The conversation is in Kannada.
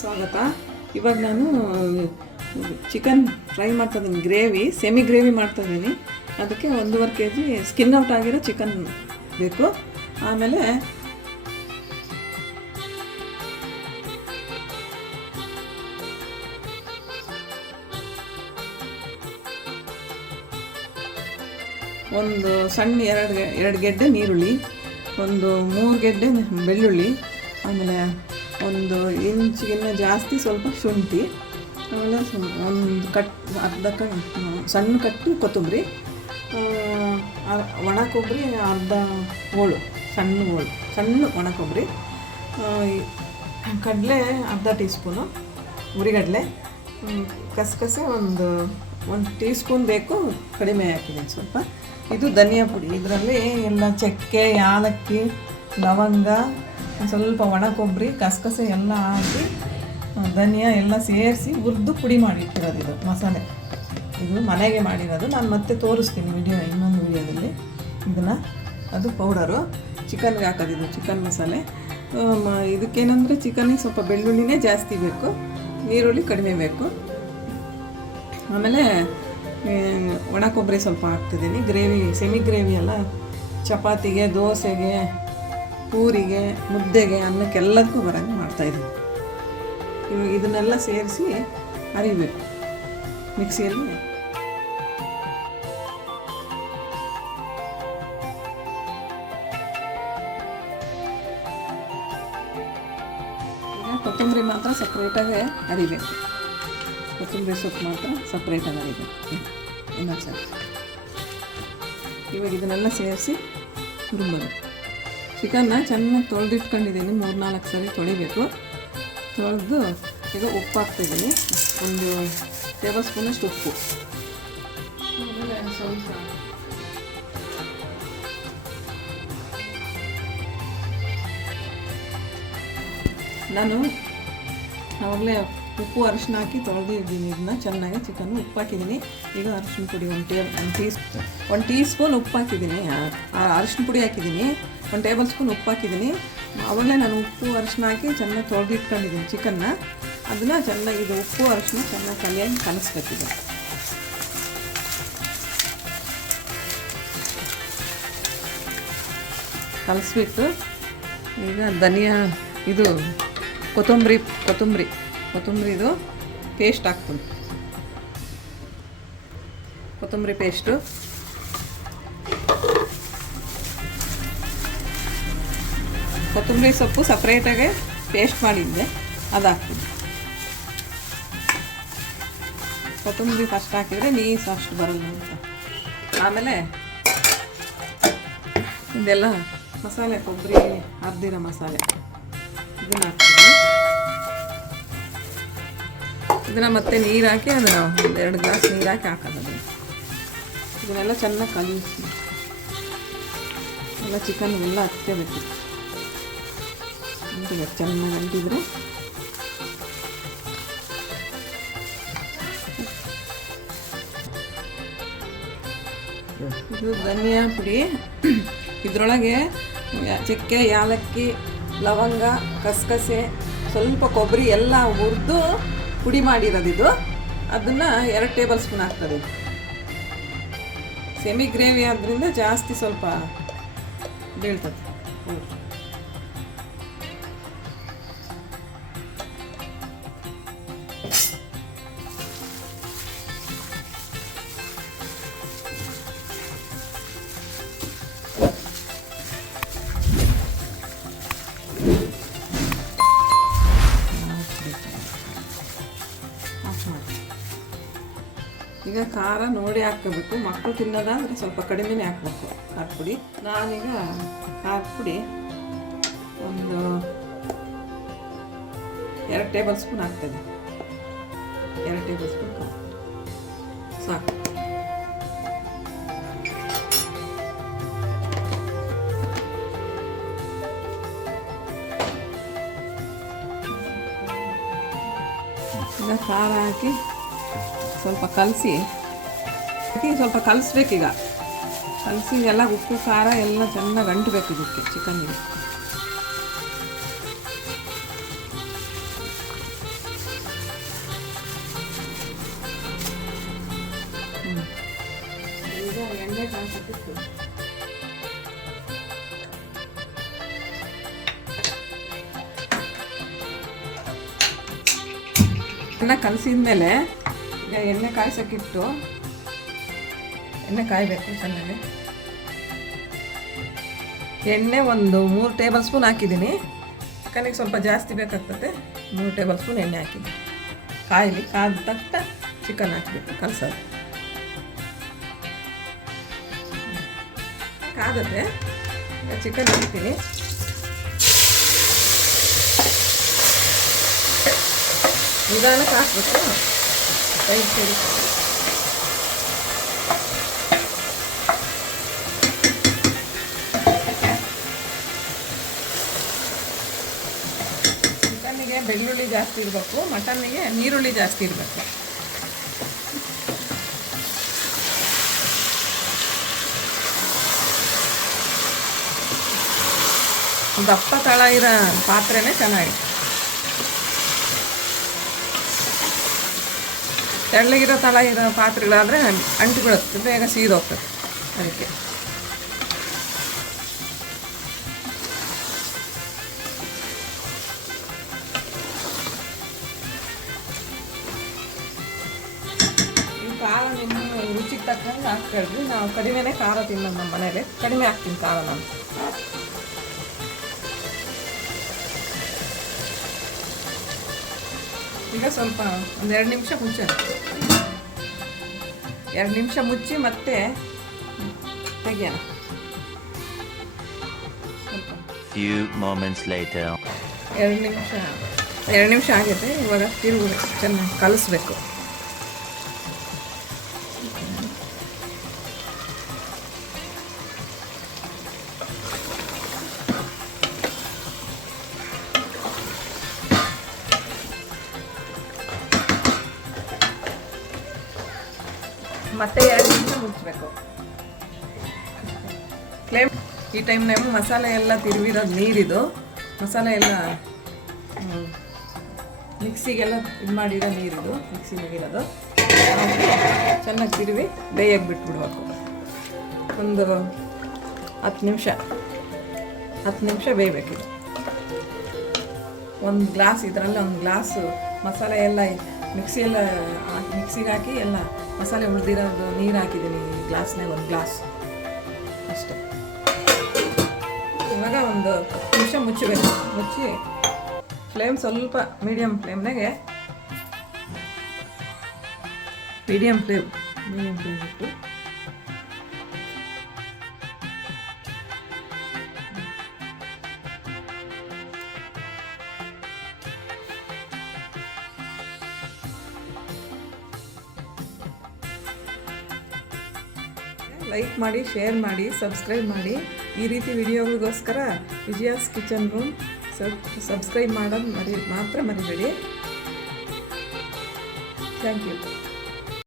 ಸ್ವಾಗತ. ಇವಾಗ ನಾನು ಚಿಕನ್ ಫ್ರೈ ಮಾಡ್ತಾಯಿದ್ದೀನಿ, ಗ್ರೇವಿ ಸೆಮಿ ಗ್ರೇವಿ ಮಾಡ್ತಾಯಿದ್ದೀನಿ. ಅದಕ್ಕೆ 1.5 kg ಸ್ಕಿನ್ ಔಟ್ ಆಗಿರೋ ಚಿಕನ್ ಬೇಕು. ಆಮೇಲೆ ಒಂದು ಸಣ್ಣ ಎರಡು ಗೆಡ್ಡೆ ನೀರುಳ್ಳಿ, ಒಂದು 3 ಗೆಡ್ಡೆ ಬೆಳ್ಳುಳ್ಳಿ, ಆಮೇಲೆ 1 ಇಂಚಿಗಿನ್ನ ಜಾಸ್ತಿ ಸ್ವಲ್ಪ ಶುಂಠಿ, ಆಮೇಲೆ ಒಂದು ಅರ್ಧ ಸಣ್ಣ ಕಟ್ಟು ಕೊತ್ತಂಬರಿ, ಒಣ ಕೊಬ್ಬರಿ ಅರ್ಧ ಹೋಳು, ಸಣ್ಣ ಒಣ ಕೊಬ್ಬರಿ, ಕಡಲೆ ಅರ್ಧ ಟೀ ಸ್ಪೂನು, ಹುರಿಗಡಲೆ, ಕಸಕಸೆ ಒಂದು ಟೀ ಸ್ಪೂನ್ ಬೇಕು, ಕಡಿಮೆ ಹಾಕಿದ್ದೀನಿ ಸ್ವಲ್ಪ. ಇದು ಧನಿಯಾ ಪುಡಿ. ಇದರಲ್ಲಿ ಎಲ್ಲ ಚಕ್ಕೆ, ಯಾಲಕ್ಕಿ, ಲವಂಗ, ಸ್ವಲ್ಪ ಒಣ ಕೊಬ್ಬರಿ, ಕಸಕಸೆ ಎಲ್ಲ ಹಾಕಿ ಧನಿಯಾ ಎಲ್ಲ ಸೇರಿಸಿ ಹುರಿದು ಪುಡಿ ಮಾಡಿಟ್ಟಿರೋದು. ಇದು ಮಸಾಲೆ, ಇದು ಮನೆಗೆ ಮಾಡಿರೋದು. ನಾನು ಮತ್ತೆ ತೋರಿಸ್ತೀನಿ ಇನ್ನೊಂದು ವಿಡಿಯೋದಲ್ಲಿ ಇದನ್ನು. ಅದು ಪೌಡರು ಚಿಕನ್ಗೆ ಹಾಕೋದಿದ್ದು, ಚಿಕನ್ ಮಸಾಲೆ. ಇದಕ್ಕೇನೆಂದರೆ ಚಿಕನ್ನಿಗೆ ಸ್ವಲ್ಪ ಬೆಳ್ಳುಳ್ಳಿನೇ ಜಾಸ್ತಿ ಬೇಕು, ಈರುಳ್ಳಿ ಕಡಿಮೆ ಬೇಕು. ಆಮೇಲೆ ಒಣ ಕೊಬ್ಬರಿ ಸ್ವಲ್ಪ ಹಾಕ್ತಿದ್ದೀನಿ. ಗ್ರೇವಿ ಸೆಮಿ ಗ್ರೇವಿ ಎಲ್ಲ ಚಪಾತಿಗೆ, ದೋಸೆಗೆ, ಪೂರಿಗೆ, ಮುದ್ದೆಗೆ, ಅನ್ನಕ್ಕೆಲ್ಲದಕ್ಕೂ ಬರೋಂಗೆ ಮಾಡ್ತಾಯಿದ್ದೀನಿ. ಇವಾಗ ಇದನ್ನೆಲ್ಲ ಸೇರಿಸಿ ಅರಿಬೇಕು ಮಿಕ್ಸಿಯಲ್ಲಿ. ಈಗ ಕೊತ್ತಂಬರಿ ಮಾತ್ರ ಸಪ್ರೇಟಾಗಿ ಅರಿಬೇಕು, ಕೊತ್ತಂಬರಿ ಸೊಪ್ಪು ಮಾತ್ರ ಸಪ್ರೇಟಾಗಿ ಅರಿಬೇಕು. ಇನ್ನೊಂದು ಸರಿ ಇವಾಗ ಇದನ್ನೆಲ್ಲ ಸೇರಿಸಿ ರುಬ್ಬೋದು. ಚಿಕನ್ನ ಚೆನ್ನಾಗಿ ತೊಳೆದಿಟ್ಕೊಂಡಿದ್ದೀನಿ, 3-4 ಸರಿ ತೊಳಿಬೇಕು. ತೊಳೆದು ಈಗ ಉಪ್ಪು ಹಾಕ್ತಿದ್ದೀನಿ, 1 ಟೇಬಲ್ ಸ್ಪೂನಷ್ಟು ಉಪ್ಪು. ಆಮೇಲೆ ಸ್ವಲ್ಪ ನಾನು ಆವಾಗಲೇ ಉಪ್ಪು ಅರಿಶಿನ ಹಾಕಿ ತೊಳೆದಿದ್ದೀನಿ. ಇದನ್ನ ಚೆನ್ನಾಗಿ ಚಿಕನ್ನು ಉಪ್ಪು ಹಾಕಿದ್ದೀನಿ. ಈಗ ಅರಿಶಿನ ಪುಡಿ 1 ಟೀ ಸ್ಪೂನ್ ಉಪ್ಪು ಹಾಕಿದ್ದೀನಿ, ಅರಿಶಿನ ಪುಡಿ ಹಾಕಿದ್ದೀನಿ, 1 ಟೇಬಲ್ ಸ್ಪೂನ್ ಉಪ್ಪು ಹಾಕಿದ್ದೀನಿ. ಆವಾಗಲೇ ನಾನು ಉಪ್ಪು ಅರಿಶಿನ ಹಾಕಿ ಚೆನ್ನಾಗಿ ತೊಳೆದಿಟ್ಕೊಂಡಿದ್ದೀನಿ ಚಿಕನ್ನ. ಅದನ್ನು ಚೆನ್ನಾಗಿ ಇದು ಉಪ್ಪು ಅರಿಶಿನ ಚೆನ್ನಾಗಿ ಕಲಿಯಾಗಿ ಕಲಿಸ್ಬೇಕಿದೆ. ಕಲಿಸ್ಬಿಟ್ಟು ಈಗ ಧನಿಯಾ ಇದು ಕೊತ್ತಂಬರಿದು ಪೇಸ್ಟ್ ಹಾಕ್ತೀನಿ. ಕೊತ್ತಂಬರಿ ಪೇಸ್ಟು, ಕೊತ್ತಂಬರಿ ಸೊಪ್ಪು ಸಪ್ರೇಟಾಗಿ ಪೇಸ್ಟ್ ಮಾಡಿದ್ದೆ, ಅದು ಹಾಕ್ತೀನಿ. ಕೊತ್ತಂಬರಿ ಫಸ್ಟ್ ಹಾಕಿದರೆ ನೀರು ಅಷ್ಟು ಬರಲ್ಲ ಅಂತ. ಆಮೇಲೆ ಇದೆಲ್ಲ ಮಸಾಲೆ, ಕೊಬ್ಬರಿ ಅರ್ದಿರೋ ಮಸಾಲೆ ಇದನ್ನು ಹಾಕ್ತೀನಿ. ಇದನ್ನು ಮತ್ತೆ ನೀರು ಹಾಕಿ ಅದನ್ನು 2 ಗ್ಲಾಸ್ ನೀರು ಹಾಕಿ ಹಾಕೋದು. ಇದನ್ನೆಲ್ಲ ಚೆನ್ನಾಗಿ ಕಲಿಸಿ ಎಲ್ಲ ಚಿಕನ್ ಎಲ್ಲ ಹಚ್ಕೋಬೇಕು. ಚೆನ್ನಾಗಿ ಅಂಟಿದ್ರೆ ಇದು ಧನಿಯಾ ಪುಡಿ. ಇದರೊಳಗೆ ಚಕ್ಕೆ, ಯಾಲಕ್ಕಿ, ಲವಂಗ, ಕಸಕಸೆ, ಸ್ವಲ್ಪ ಕೊಬ್ಬರಿ ಎಲ್ಲ ಹುರಿದು ಪುಡಿ ಮಾಡಿರೋದಿದು. ಅದನ್ನು 2 ಟೇಬಲ್ ಸ್ಪೂನ್ ಹಾಕ್ತದೆ. ಸೆಮಿ ಗ್ರೇವಿ ಆದ್ದರಿಂದ ಜಾಸ್ತಿ ಸ್ವಲ್ಪ ಬೀಳ್ತದೆ. ಈಗ ಖಾರ ನೋಡಿ ಹಾಕ್ಕೋಬೇಕು. ಮಕ್ಕಳು ತಿನ್ನೋದಾದರೆ ಸ್ವಲ್ಪ ಕಡಿಮೆನೇ ಹಾಕ್ಬೇಕು ಖಾರ ಪುಡಿ. ನಾನೀಗ ಖಾರ ಪುಡಿ 2 ಟೇಬಲ್ ಸ್ಪೂನ್ ಹಾಕ್ತೇನೆ. 2 ಟೇಬಲ್ ಸ್ಪೂನ್ ಸಾಕು. ಈಗ ಖಾರ ಹಾಕಿ ಸ್ವಲ್ಪ ಸ್ವಲ್ಪ ಕಲಿಸ್ಬೇಕೀಗ. ಕಲಸಿ ಎಲ್ಲ ಉಪ್ಪು ಖಾರ ಎಲ್ಲ ಚೆನ್ನಾಗಿ ಅಂಟಬೇಕು ಇದಕ್ಕೆ ಚಿಕನ್ನಿಗೆ. ಎಣ್ಣೆ ಕಾಯಿಸಕ್ಕಿತ್ತು. ಅನ್ನ ಕಲಸಿದ್ಮೇಲೆ ಈಗ ಎಣ್ಣೆ ಕಾಯಿಸೋಕ್ಕಿಟ್ಟು ಎಣ್ಣೆ ಕಾಯಬೇಕು ಚೆನ್ನಾಗಿ. ಎಣ್ಣೆ ಒಂದು 3 ಟೇಬಲ್ ಸ್ಪೂನ್ ಹಾಕಿದ್ದೀನಿ. ಚಿಕನಿಗೆ ಸ್ವಲ್ಪ ಜಾಸ್ತಿ ಬೇಕಾಗ್ತದೆ. 3 ಟೇಬಲ್ ಸ್ಪೂನ್ ಎಣ್ಣೆ ಹಾಕಿದ್ದೀನಿ. ಕಾಯಿಲಿ ಕಾದ ತಕ್ಷಣ ಚಿಕನ್ ಹಾಕಬೇಕು ಕಲಸೋದು. ಕಾಗುತ್ತೆ ಚಿಕನ್ ಹಾಕ್ತೀನಿ. ನಿಧಾನಕ್ಕೆ ಹಾಕ್ಬೇಕು. ಸೈಡ್ ಸೈಡ್ ಚಿಕನ್ನಿಗೆ ಬೆಳ್ಳುಳ್ಳಿ ಜಾಸ್ತಿ ಇರಬೇಕು, ಮಟನ್ನಿಗೆ ನೀರುಳ್ಳಿ ಜಾಸ್ತಿ ಇರಬೇಕು. ದಪ್ಪ ತಳ ಇರೋ ಪಾತ್ರೆನೇ ಚೆನ್ನಾಗಿ. ತೆಳ್ಳಗಿರೋ ತಳ ಇರೋ ಪಾತ್ರೆಗಳಾದರೆ ಅಂಟು ಬಿಡುತ್ತೆ, ಬೇಗ ಸೀದೋಗ್ತದೆ. ಅದಕ್ಕೆ ಈ ಖಾರ ನಿಮ್ಮ ರುಚಿಗೆ ತಕ್ಕಂಗೆ ಹಾಕ್ಕೊಳ್ರಿ. ನಾವು ಕಡಿಮೆನೇ ಖಾರ ತಿನ್ನೋದು ನಮ್ಮ ಮನೇಲಿ. ಕಡಿಮೆ ಹಾಕ್ತೀನಿ ಖಾರ ನಾನು. ಈಗ ಸ್ವಲ್ಪ ಒಂದು 2 ನಿಮಿಷ ಮುಚ್ಚ 2 ನಿಮಿಷ ಮುಚ್ಚಿ ಮತ್ತೆ ತೆಗಿಯೋಣ. ಸ್ವಲ್ಪ 2 ನಿಮಿಷ ಆಗಿದೆ. ಇವಾಗ ತಿರುಗಿ ಚೆನ್ನಾಗಿ ಕಲಿಸ್ಬೇಕು. ಮತ್ತೆ 2 ನಿಮಿಷ ಮುಚ್ಚಬೇಕು. ಫ್ಲೇಮ್ ಈ ಟೈಮ್ನಾಗ ಮಸಾಲೆ ಎಲ್ಲ ತಿರುವಿರೋದು ನೀರಿದು. ಮಸಾಲೆ ಎಲ್ಲ ಮಿಕ್ಸಿಗೆಲ್ಲ ಇದು ಮಾಡಿರೋ ನೀರಿದು, ಮಿಕ್ಸಿ ಮುಗಿರೋದು. ಚೆನ್ನಾಗಿ ತಿರುವಿ ಬೇಯಕ್ಕೆ ಬಿಟ್ಬಿಡ್ಬೇಕು. ಒಂದು 10 ನಿಮಿಷ ಬೇಯಬೇಕಿದು. ಒಂದು ಗ್ಲಾಸ್ ಇದರಲ್ಲಿ ಒಂದು ಗ್ಲಾಸು ಮಸಾಲೆ ಎಲ್ಲ ಮಿಕ್ಸಿಗೆ ಹಾಕಿ ಎಲ್ಲ ಮಸಾಲೆ ಉಳಿದಿರೋದು ನೀರು ಹಾಕಿದ್ದೀನಿ. ಈ ಗ್ಲಾಸ್ನಾಗ 1 ಗ್ಲಾಸ್ ಅಷ್ಟೇ. ಇವಾಗ ಒಂದು 10 ನಿಮಿಷ ಮುಚ್ಚಬೇಕು. ಮುಚ್ಚಿ ಫ್ಲೇಮ್ ಸ್ವಲ್ಪ ಮೀಡಿಯಮ್ ಫ್ಲೇಮ್ ಇಟ್ಟು ಲೈಕ್ ಮಾಡಿ, ಶೇರ್ ಮಾಡಿ, ಸಬ್ಸ್ಕ್ರೈಬ್ ಮಾಡಿ. ಈ ರೀತಿ ವಿಡಿಯೋಗಳಿಗೋಸ್ಕರ ವಿಜಯಾಸ್ ಕಿಚನ್ ರೂಮ್ ಸಬ್ಸ್ಕ್ರೈಬ್ ಮಾಡೋದು ಮಾತ್ರ ಮರಿಬೇಡಿ. Thank you.